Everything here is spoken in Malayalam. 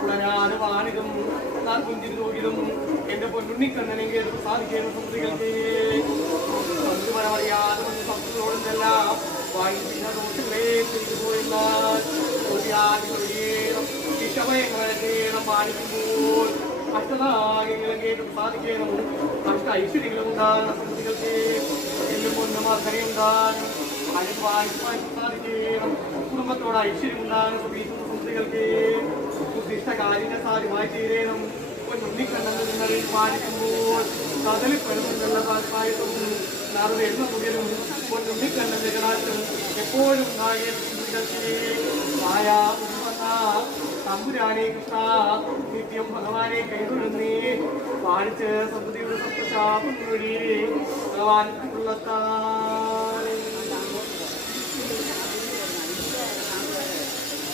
ഉളരാനുവാണിതും താൻ പുഞ്ചിരിലും എന്റെ പൊന്നുണ്ണിക്കണ്ണനെങ്കിൽ സാധിക്കുന്ന സുന്ദരികൾക്ക് അറിയാതെ സംസ്കൃതോടെല്ലാം വായിക്കുന്ന ദോഷങ്ങളെ തിരിച്ചു പോയെന്നാൽ വിഷമയങ്ങളെ പാലിക്കുമ്പോൾ അഷ്ടനാഗങ്ങളും കേട്ടും സാധിക്കണം അഷ്ട ഐശ്വര്യങ്ങളും ഉണ്ടാകുന്ന സുന്ദരികൾക്ക് എല്ലും ഒന്നും അക്കരയുണ്ടാകും അതിൽ വായിക്കാൻ സാധിക്കണം കുടുംബത്തോട് ഐശ്വര്യം ഉണ്ടാകുന്ന സുന്ദരികൾക്ക് ഉദ്ദിഷ്ട കാര്യങ്ങൾ സാധ്യമായി ചേരണം പൊന്നുണ്ണിക്കണ്ണങ്ങളിൽ പാലിക്കുമ്പോൾ കടലിപ്പെടുന്നുള്ള പായസവും നാറുവെന്ന മുഖലും പൊന്നുണ്ണിക്കണ്ണന്റെ കടാശം എപ്പോഴും ഉണ്ടാകിയ തമ്പുരാനെ കൃഷ്ണ നിത്യം ഭഗവാനെ കൈതൊഴുന്നേ പാലിച്ച് സന്തതിയുടെ സപ്തശാപം വഴി ഭഗവാൻ ഉള്ളത്താ